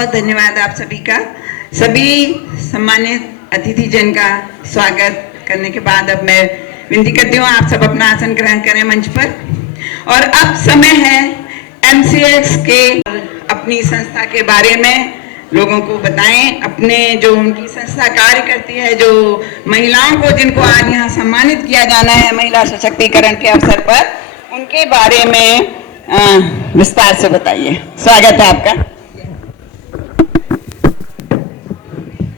बहुत धन्यवाद आप सभी का। सभी सम्मानित अतिथि जन का स्वागत करने के बाद अब मैं विनती करती हूँ आप सब अपना आसन ग्रहण करें मंच पर। और अब समय है MCX के अपनी संस्था के बारे में लोगों को बताएं, अपने जो उनकी संस्था कार्य करती है, जो महिलाओं को जिनको आज यहाँ सम्मानित किया जाना है महिला सशक्तिकरण के अवसर पर, उनके बारे में विस्तार से बताइए। स्वागत है आपका।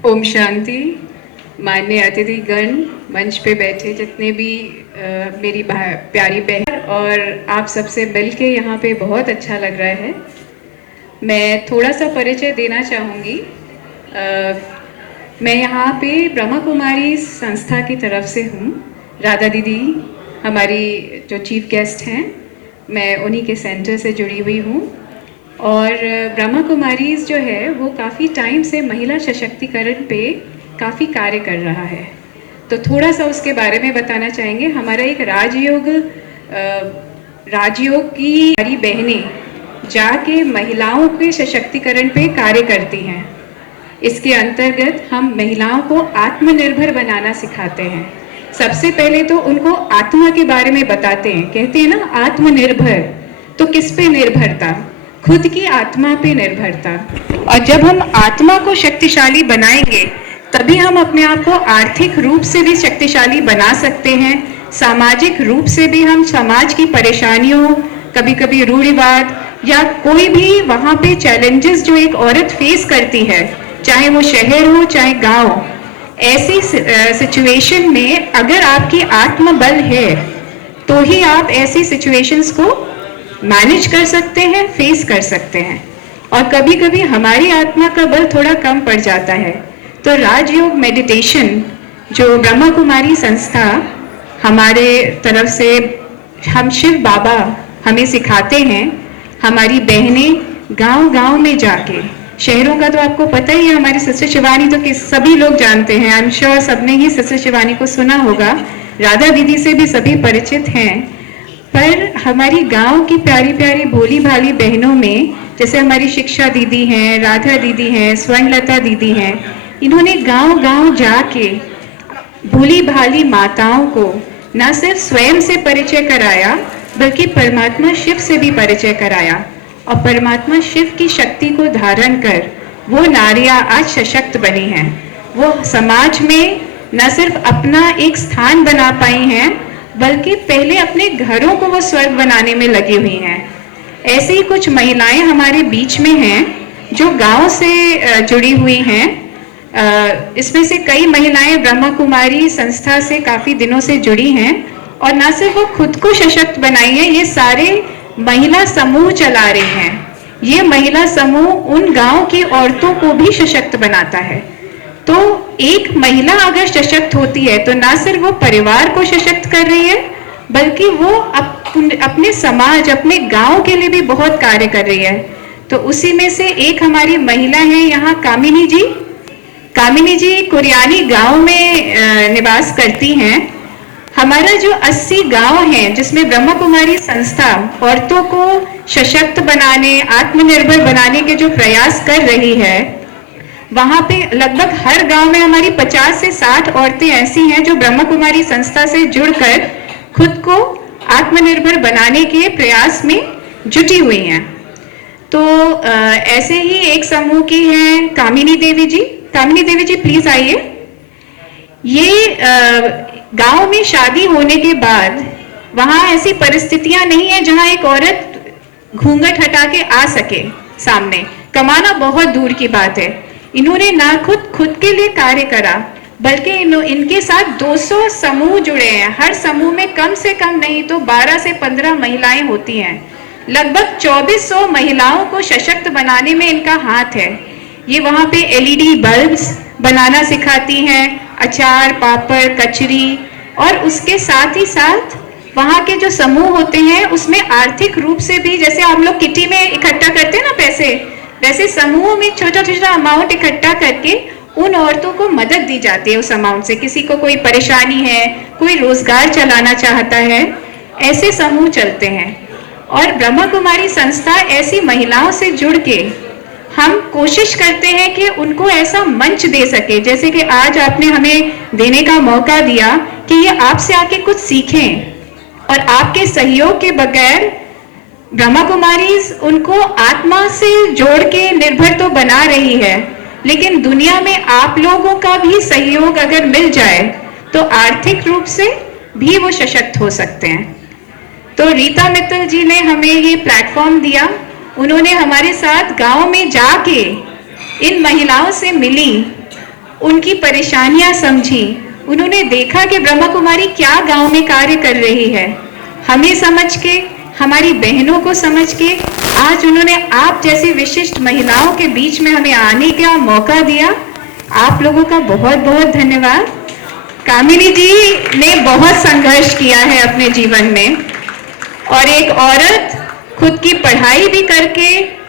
ओम शांति। माननीय अतिथिगण, मंच पे बैठे जितने भी मेरी प्यारी बहन और आप सबसे मिलके यहाँ पे बहुत अच्छा लग रहा है। मैं थोड़ा सा परिचय देना चाहूँगी। मैं यहाँ पे ब्रह्मा कुमारी संस्था की तरफ से हूँ। राधा दीदी हमारी जो चीफ गेस्ट हैं, मैं उन्हीं के सेंटर से जुड़ी हुई हूँ। और ब्रह्मा कुमारीज जो है वो काफ़ी टाइम से महिला सशक्तिकरण पे काफ़ी कार्य कर रहा है, तो थोड़ा सा उसके बारे में बताना चाहेंगे। हमारा एक राजयोग की हमारी बहनें जाके महिलाओं के सशक्तिकरण पे कार्य करती हैं। इसके अंतर्गत हम महिलाओं को आत्मनिर्भर बनाना सिखाते हैं। सबसे पहले तो उनको आत्मा के बारे में बताते हैं। कहते हैं ना आत्मनिर्भर, तो किस पे निर्भरता? खुद की आत्मा पे निर्भरता। और जब हम आत्मा को शक्तिशाली बनाएंगे तभी हम अपने आप को आर्थिक रूप से भी शक्तिशाली बना सकते हैं। सामाजिक रूप से भी हम समाज की परेशानियों, कभी कभी रूढ़िवाद या कोई भी वहाँ पे चैलेंजेस जो एक औरत फेस करती है, चाहे वो शहर हो चाहे गांव, ऐसी सिचुएशन में अगर आपकी आत्मबल है तो ही आप ऐसी सिचुएशंस को मैनेज कर सकते हैं, फेस कर सकते हैं। और कभी कभी हमारी आत्मा का बल थोड़ा कम पड़ जाता है, तो राजयोग मेडिटेशन जो ब्रह्मा कुमारी संस्था हमारे तरफ से हम शिव बाबा हमें सिखाते हैं। हमारी बहनें गांव-गांव में जाके, शहरों का तो आपको पता ही है, हमारी सिस्टर शिवानी तो सभी लोग जानते हैं। आई एम श्योर सबने ही सिस्टर शिवानी को सुना होगा। राधा दीदी से भी सभी परिचित हैं। पर हमारी गांव की प्यारी प्यारी भोली भाली बहनों में, जैसे हमारी शिक्षा दीदी हैं, राधा दीदी हैं, स्वर्णलता दीदी हैं, इन्होंने गांव-गांव जाके भोली भाली माताओं को न सिर्फ स्वयं से परिचय कराया बल्कि परमात्मा शिव से भी परिचय कराया। और परमात्मा शिव की शक्ति को धारण कर वो नारियां आज सशक्त बनी हैं। वो समाज में न सिर्फ अपना एक स्थान बना पाई हैं बल्कि पहले अपने घरों को वो स्वर्ग बनाने में लगी हुई हैं। ऐसी ही कुछ महिलाएं हमारे बीच में हैं जो गांव से जुड़ी हुई हैं। इसमें से कई महिलाएं ब्रह्मा कुमारी संस्था से काफी दिनों से जुड़ी हैं और न सिर्फ वो खुद को सशक्त बनाई है, ये सारे महिला समूह चला रही हैं। ये महिला समूह उन गांव की औरतों को भी सशक्त बनाता है। तो एक महिला अगर सशक्त होती है तो ना सिर्फ वो परिवार को सशक्त कर रही है बल्कि वो अपने समाज, अपने गांव के लिए भी बहुत कार्य कर रही है। तो उसी में से एक हमारी महिला है यहाँ कामिनी जी। कामिनी जी कुरियानी गांव में निवास करती हैं। हमारा जो 80 गांव हैं जिसमें ब्रह्मा कुमारी संस्था औरतों को सशक्त बनाने, आत्मनिर्भर बनाने के जो प्रयास कर रही है, वहां पे लगभग हर गांव में हमारी 50 से 60 औरतें ऐसी हैं जो ब्रह्मा कुमारी संस्था से जुड़कर खुद को आत्मनिर्भर बनाने के प्रयास में जुटी हुई हैं। तो ऐसे ही एक समूह की हैं कामिनी देवी जी। कामिनी देवी जी प्लीज आइए। ये गांव में शादी होने के बाद वहां ऐसी परिस्थितियां नहीं है जहां एक औरत घूंघट हटा के आ सके सामने। कमाना बहुत दूर की बात है। इन्होंने ना खुद के लिए कार्य करा बल्कि इनके साथ 200 समूह जुड़े हैं। हर समूह में कम से कम नहीं तो 12 से 15 महिलाएं होती हैं। लगभग 2400 महिलाओं को सशक्त बनाने में इनका हाथ है। ये वहां पे LED बल्ब्स बनाना सिखाती हैं, अचार, पापड़, कचरी, और उसके साथ ही साथ वहाँ के जो समूह होते हैं उसमें आर्थिक रूप से भी, जैसे हम लोग किटी में इकट्ठा करते हैं ना पैसे, वैसे समूह में छोटा छोटा अमाउंट इकट्ठा करके उन औरतों को मदद दी जाती है। उस अमाउंट से किसी को कोई परेशानी है, कोई रोजगार चलाना चाहता है, ऐसे समूह चलते हैं। और ब्रह्मा कुमारी संस्था ऐसी महिलाओं से जुड़ के हम कोशिश करते हैं कि उनको ऐसा मंच दे सके, जैसे कि आज आपने हमें देने का मौका दिया कि ये आपसे आके कुछ सीखें, और आपके सहयोग के बगैर ब्रह्मा कुमारी उनको आत्मा से जोड़ के निर्भर तो बना रही है, लेकिन दुनिया में आप लोगों का भी सहयोग अगर मिल जाए तो आर्थिक रूप से भी वो सशक्त हो सकते हैं। तो रीता मित्तल जी ने हमें ये प्लेटफॉर्म दिया, उन्होंने हमारे साथ गांव में जाके इन महिलाओं से मिली, उनकी परेशानियां समझी, उन्होंने देखा कि ब्रह्मा कुमारी क्या गांव में कार्य कर रही है। हमें समझ के, हमारी बहनों को समझ के आज उन्होंने आप जैसी विशिष्ट महिलाओं के बीच में हमें आने का मौका दिया। आप लोगों का बहुत बहुत धन्यवाद। कामिनी जी ने बहुत संघर्ष किया है अपने जीवन में, और एक औरत खुद की पढ़ाई भी करके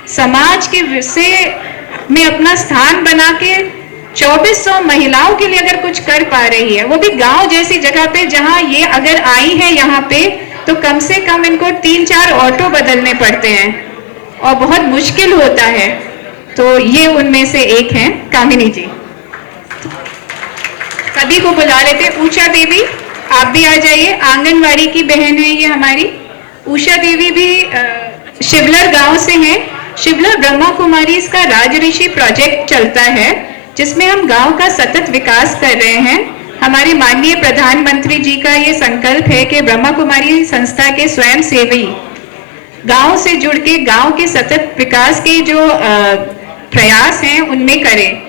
समाज के विषय में अपना स्थान बना के 2400 महिलाओं के लिए अगर कुछ कर पा रही है, वो भी गांव जैसी जगह पे जहां ये अगर आई है यहाँ पे तो कम से कम इनको 3-4 ऑटो बदलने पड़ते हैं और बहुत मुश्किल होता है। तो ये उनमें से एक हैं कामिनी जी। सभी को बुला लेते। उषा देवी आप भी आ जाइए, आंगनवाड़ी की बहन है ये हमारी। उषा देवी भी शिवलर गांव से हैं। शिवलर ब्रह्मा कुमारी इसका राजऋषि प्रोजेक्ट चलता है, जिसमें हम गांव का सतत विकास कर रहे हैं। हमारे माननीय प्रधानमंत्री जी का ये संकल्प है कि ब्रह्मा कुमारी संस्था के स्वयं सेवी गांव से जुड़ के गांव के सतत विकास के जो प्रयास हैं उनमें करें।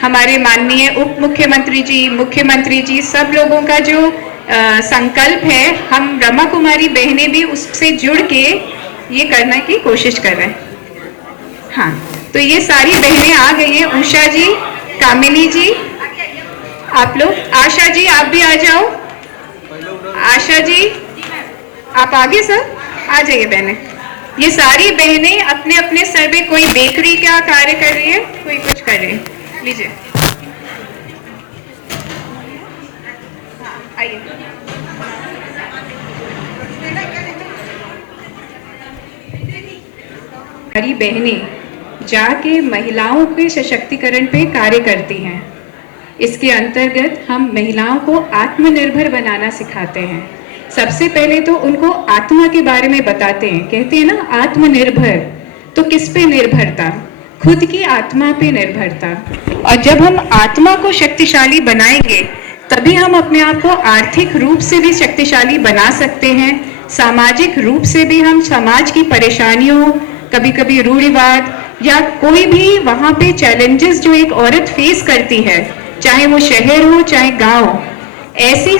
हमारे माननीय उप मुख्यमंत्री जी, मुख्यमंत्री जी, सब लोगों का जो संकल्प है, हम ब्रह्मा कुमारी बहनें भी उससे जुड़ के ये करने की कोशिश कर रहे हैं। हाँ, तो ये सारी बहनें आ गई हैं। उषा जी, कामिनी जी, आप लोग, आशा जी आप भी आ जाओ। आशा जी आप आगे, सर आ जाइए बहनें। ये सारी बहनें अपने अपने स्तर पे, कोई बेकरी का कार्य कर रही है, कोई कुछ कर रही है। लीजिए, आइए। हमारी बहनें जाके महिलाओं के सशक्तिकरण पे कार्य करती हैं। इसके अंतर्गत हम महिलाओं को आत्मनिर्भर बनाना सिखाते हैं। सबसे पहले तो उनको आत्मा के बारे में बताते हैं। कहते हैं ना आत्मनिर्भर, तो किस पे निर्भरता? खुद की आत्मा पे निर्भरता। और जब हम आत्मा को शक्तिशाली बनाएंगे तभी हम अपने आप को आर्थिक रूप से भी शक्तिशाली बना सकते हैं। सामाजिक रूप से भी हम समाज की परेशानियों, कभी कभी रूढ़िवाद या कोई भी वहाँ पे चैलेंजेस जो एक औरत फेस करती है, चाहे वो शहर हो चाहे गांव, ऐसी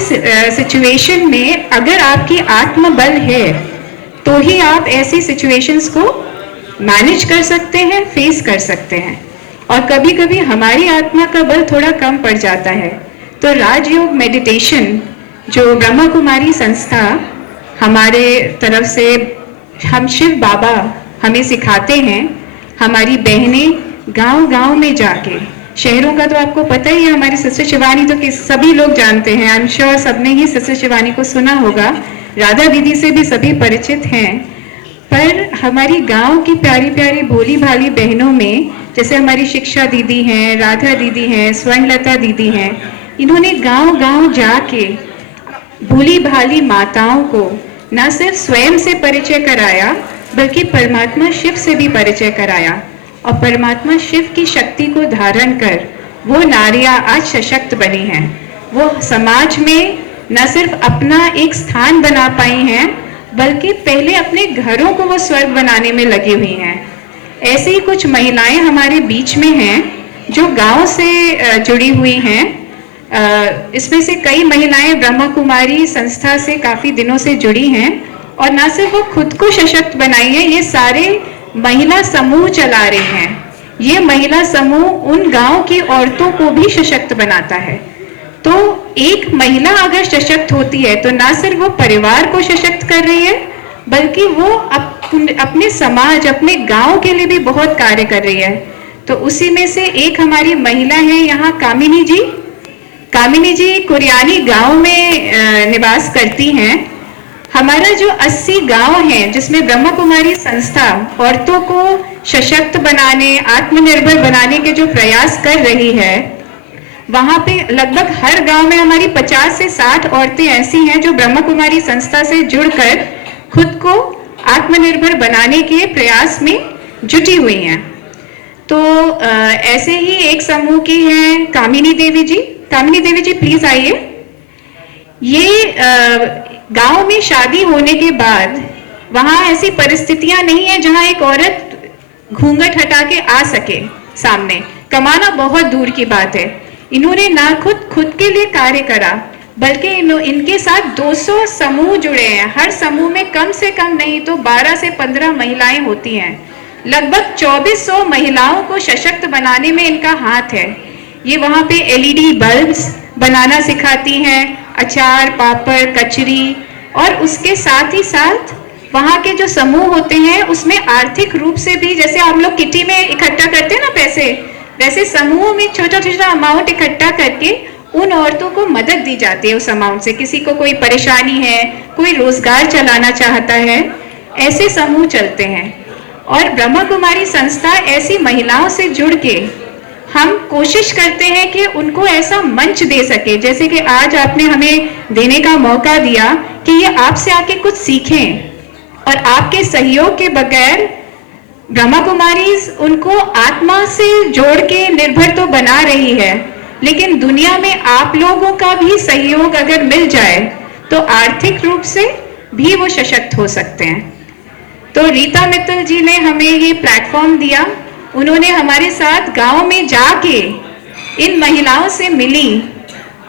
सिचुएशन में अगर आपकी आत्मबल है तो ही आप ऐसी सिचुएशंस को मैनेज कर सकते हैं, फेस कर सकते हैं। और कभी कभी हमारी आत्मा का बल थोड़ा कम पड़ जाता है, तो राजयोग मेडिटेशन जो ब्रह्मा कुमारी संस्था हमारे तरफ से, हम शिव बाबा हमें सिखाते हैं। हमारी बहनें गांव-गांव में जाके, शहरों का तो आपको पता ही है, हमारी सिस्टर शिवानी तो सभी लोग जानते हैं, आई एम श्योर सबने ही सिस्टर शिवानी को सुना होगा, राधा दीदी से भी सभी परिचित हैं। पर हमारी गांव की प्यारी प्यारी भोली भाली बहनों में, जैसे हमारी शिक्षा दीदी हैं, राधा दीदी हैं, स्वर्णलता दीदी हैं, इन्होंने गांव-गांव जाके भोली भाली माताओं को न सिर्फ स्वयं से परिचय कराया बल्कि परमात्मा शिव से भी परिचय कराया। और परमात्मा शिव की शक्ति को धारण कर वो नारियां आज सशक्त बनी हैं। वो समाज में न सिर्फ अपना एक स्थान बना पाई हैं बल्कि पहले अपने घरों को वो स्वर्ग बनाने में लगी हुई हैं। ऐसे ही कुछ महिलाएं हमारे बीच में हैं जो गांव से जुड़ी हुई हैं। इसमें से कई महिलाएं ब्रह्मा कुमारी संस्था से काफी दिनों से जुड़ी हैं, और न सिर्फ वो खुद को सशक्त बनाई है, ये सारे महिला समूह चला रही हैं। ये महिला समूह उन गांव की औरतों को भी सशक्त बनाता है। तो एक महिला अगर सशक्त होती है तो ना सिर्फ वो परिवार को सशक्त कर रही है बल्कि वो अपने समाज, अपने गांव के लिए भी बहुत कार्य कर रही है। तो उसी में से एक हमारी महिला है यहाँ कामिनी जी। कामिनी जी कुरियानी गांव में निवास करती हैं। हमारा जो 80 गांव हैं जिसमें ब्रह्मा कुमारी संस्था औरतों को सशक्त बनाने, आत्मनिर्भर बनाने के जो प्रयास कर रही है, वहां पे लगभग हर गांव में हमारी 50 से 60 औरतें ऐसी हैं जो ब्रह्मा कुमारी संस्था से जुड़कर खुद को आत्मनिर्भर बनाने के प्रयास में जुटी हुई हैं। तो ऐसे ही एक समूह की हैं कामिनी देवी जी। कामिनी देवी जी प्लीज आइए। ये गांव में शादी होने के बाद वहां ऐसी परिस्थितियां नहीं है जहां एक औरत घूंघट हटा के आ सके सामने, कमाना बहुत दूर की बात है। इन्होंने ना खुद के लिए कार्य करा, बल्कि इनके साथ 200 समूह जुड़े हैं। हर समूह में कम से कम नहीं तो 12 से 15 महिलाएं होती हैं। लगभग 2400 महिलाओं को सशक्त बनाने में इनका हाथ है। ये वहाँ पे LED बल्ब्स बनाना सिखाती हैं, अचार, पापड़, कचरी, और उसके साथ ही साथ वहाँ के जो समूह होते हैं उसमें आर्थिक रूप से भी, जैसे हम लोग किटी में इकट्ठा करते हैं ना पैसे, वैसे समूह में छोटा छोटा अमाउंट इकट्ठा करके उन औरतों को मदद दी जाती है उस अमाउंट से। किसी को कोई परेशानी है, कोई रोजगार चलाना चाहता है, ऐसे समूह चलते हैं। और ब्रह्मा कुमारी संस्था ऐसी महिलाओं से जुड़ के हम कोशिश करते हैं कि उनको ऐसा मंच दे सके, जैसे कि आज आपने हमें देने का मौका दिया कि ये आपसे आके कुछ सीखें, और आपके सहयोग के बगैर ब्रह्मा कुमारी उनको आत्मा से जोड़ के निर्भर तो बना रही है, लेकिन दुनिया में आप लोगों का भी सहयोग अगर मिल जाए तो आर्थिक रूप से भी वो सशक्त हो सकते हैं। तो रीता मित्तल जी ने हमें ये प्लेटफॉर्म दिया। उन्होंने हमारे साथ गांव में जाके इन महिलाओं से मिली,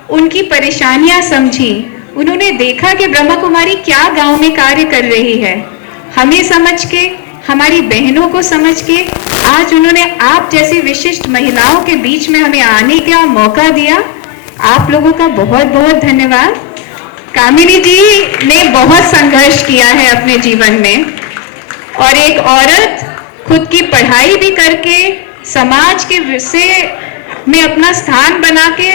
उनकी परेशानियां समझी, उन्होंने देखा कि ब्रह्मा कुमारी क्या गांव में कार्य कर रही है। हमें समझ के, हमारी बहनों को समझ के आज उन्होंने आप जैसी विशिष्ट महिलाओं के बीच में हमें आने का मौका दिया। आप लोगों का बहुत बहुत धन्यवाद। कामिनी जी ने बहुत संघर्ष किया है अपने जीवन में, और एक औरत खुद की पढ़ाई भी करके समाज के विषय में अपना स्थान बना के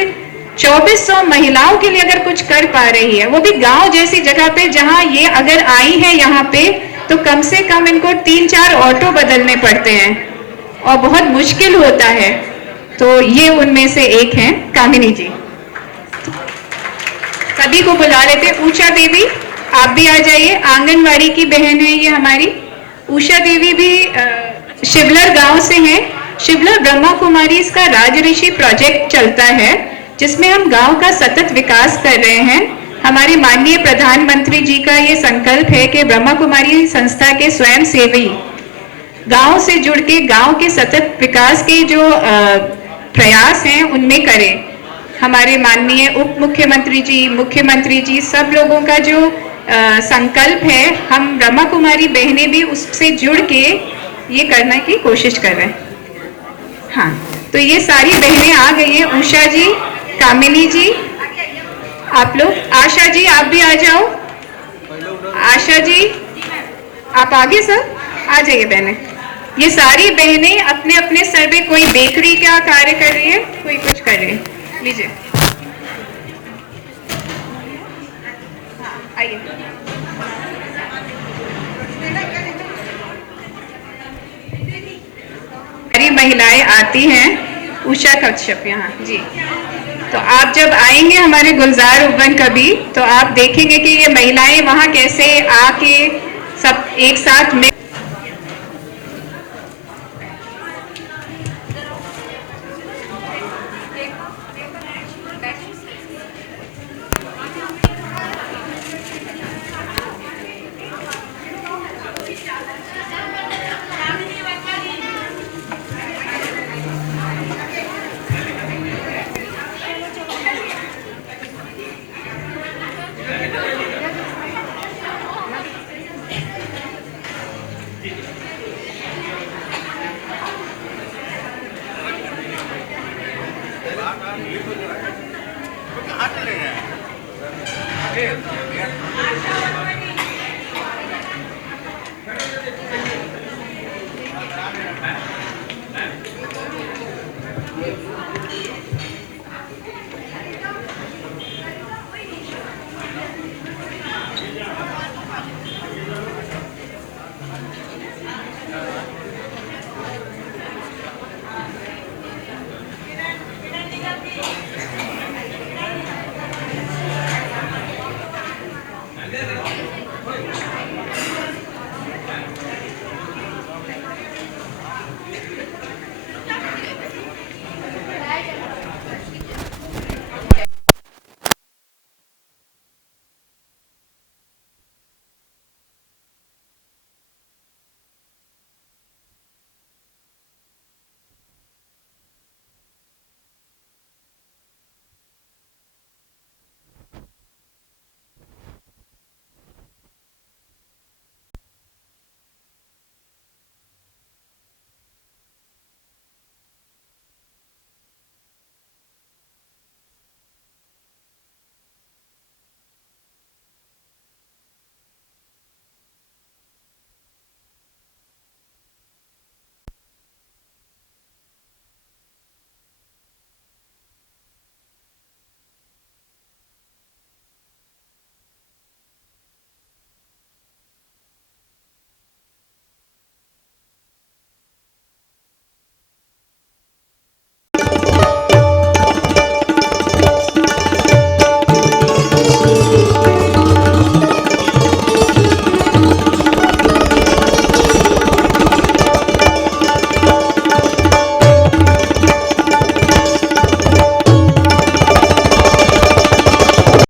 2400 महिलाओं के लिए अगर कुछ कर पा रही है, वो भी गांव जैसी जगह पे जहां ये अगर आई है यहाँ पे तो कम से कम इनको 3-4 ऑटो बदलने पड़ते हैं और बहुत मुश्किल होता है। तो ये उनमें से एक हैं कामिनी जी। सभी को बुला लेते हैं। उषा देवी आप भी आ जाइए, आंगनवाड़ी की बहन है ये हमारी। उषा देवी भी शिवलर गांव से हैं। शिवलर ब्रह्मा कुमारी इसका राजऋषि प्रोजेक्ट चलता है, जिसमें हम गांव का सतत विकास कर रहे हैं। हमारे माननीय प्रधानमंत्री जी का ये संकल्प है कि ब्रह्मा कुमारी संस्था के स्वयं सेवी गांव से जुड़ के गांव के सतत विकास के जो प्रयास हैं उनमें करें। हमारे माननीय उप मुख्यमंत्री जी, मुख्यमंत्री जी, सब लोगों का जो संकल्प है, हम ब्रह्मा कुमारी बहनें भी उससे जुड़ के ये करने की कोशिश कर रहे हैं। हाँ, तो ये सारी बहनें आ गई हैं। उषा जी, कामिनी जी, आप लोग, आशा जी आप भी आ जाओ। आशा जी आप आगे, सर आ जाइए बहनें। ये सारी बहनें अपने अपने स्तर पे, कोई बेकरी का कार्य कर रही है, कोई कुछ कर रही है। लीजिए, आइए। सारी महिलाएं आती हैं। उषा कश्यप यहाँ जी। तो आप जब आएंगे हमारे गुलजार उबन कभी, तो आप देखेंगे कि ये महिलाएं वहाँ कैसे आके सब एक साथ में